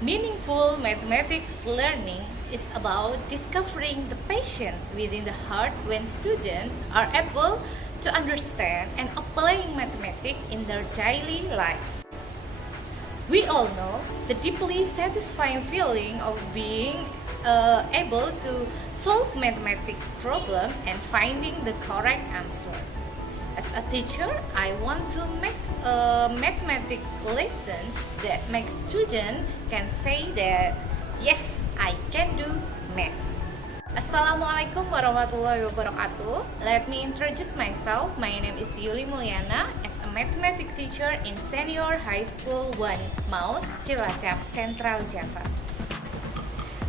Meaningful mathematics learning is about discovering the passion within the heart when students are able to understand and applying mathematics in their daily lives. We all know the deeply satisfying feeling of being able to solve mathematics problem and finding the correct answer. As a teacher, I want to make a mathematics lesson that makes students can say that yes, I can do math. Assalamualaikum warahmatullahi wabarakatuh. Let me introduce myself. My name is Yuli Mulyana as a mathematics teacher in Senior High School 1 Maus, Cilacap, Central Java.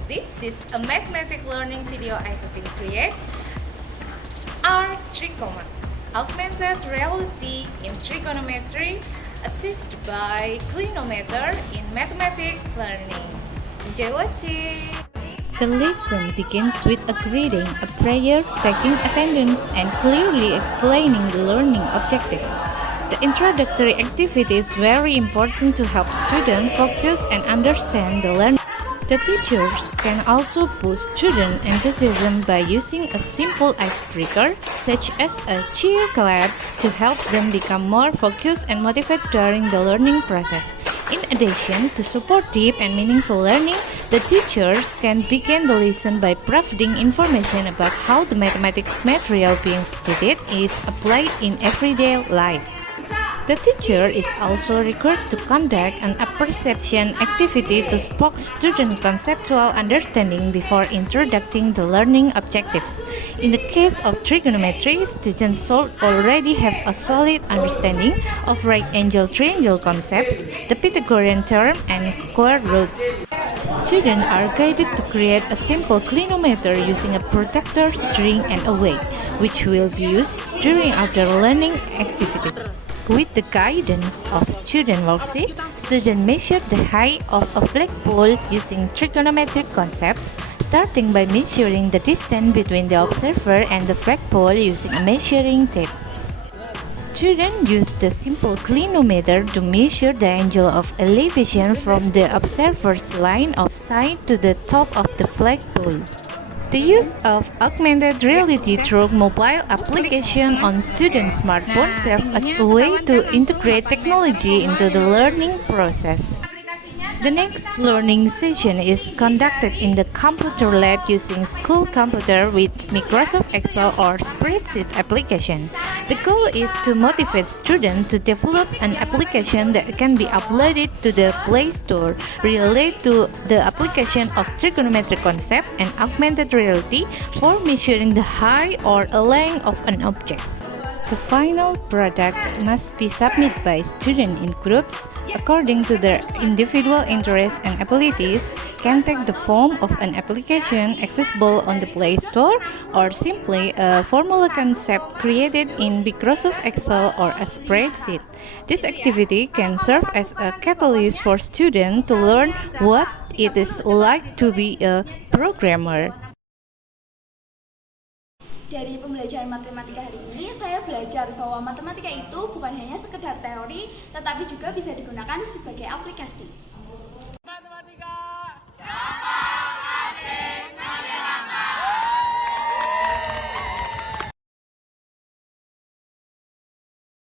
This is a mathematics learning video I have been create. R-Tricoma, augmented reality in trigonometry, assisted by Clinometer in mathematics learning. Enjoy watching! The lesson begins with a greeting, a prayer, taking attendance, and clearly explaining the learning objective. The introductory activity is very important to help students focus and understand the learning. The teachers can also boost student enthusiasm by using a simple icebreaker, such as a cheer clap, to help them become more focused and motivated during the learning process. In addition, to support deep and meaningful learning, the teachers can begin the lesson by providing information about how the mathematics material being studied is applied in everyday life. The teacher is also required to conduct an apperception activity to spark student conceptual understanding before introducing the learning objectives. In the case of trigonometry, students should already have a solid understanding of right angle triangle concepts, the Pythagorean theorem, and square roots. Students are guided to create a simple clinometer using a protractor, string, and a weight, which will be used during other learning activity. With the guidance of student worksheet, students measure the height of a flagpole using trigonometric concepts, starting by measuring the distance between the observer and the flagpole using a measuring tape. Students use the simple clinometer to measure the angle of elevation from the observer's line of sight to the top of the flagpole. The use of augmented reality through mobile application on students' smartphones serves as a way to integrate technology into the learning process. The next learning session is conducted in the computer lab using school computer with Microsoft Excel or spreadsheet application. The goal is to motivate students to develop an application that can be uploaded to the Play Store related to the application of trigonometric concept and augmented reality for measuring the height or length of an object. The final product must be submitted by students in groups according to their individual interests and abilities, can take the form of an application accessible on the Play Store or simply a formula concept created in Microsoft Excel or a spreadsheet. This activity can serve as a catalyst for students to learn what it is like to be a programmer. Dari pembelajaran matematika hari ini, saya belajar bahwa matematika itu bukan hanya sekedar teori, tetapi juga bisa digunakan sebagai aplikasi.